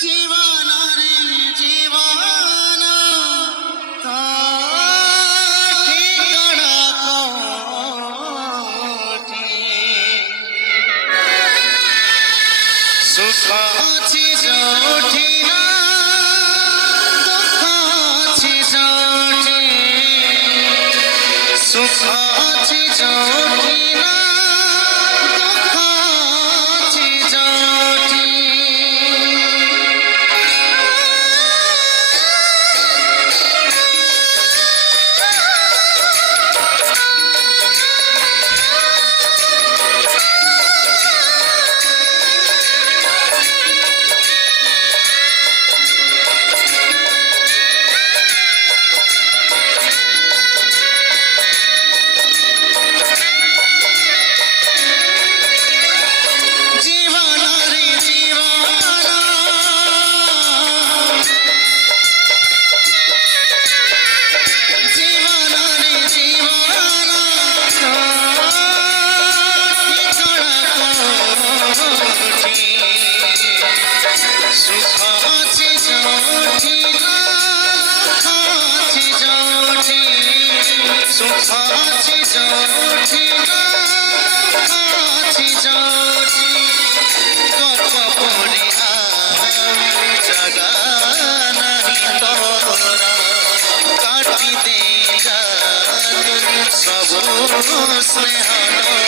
জীবনারে জীবন তো ঠিকানা কোটি সুখ আছে যোঠি না দুঃখ আছে যোঠি সুখ আছে যোঠি না দুঃখ আছে যোঠি सब स्नेह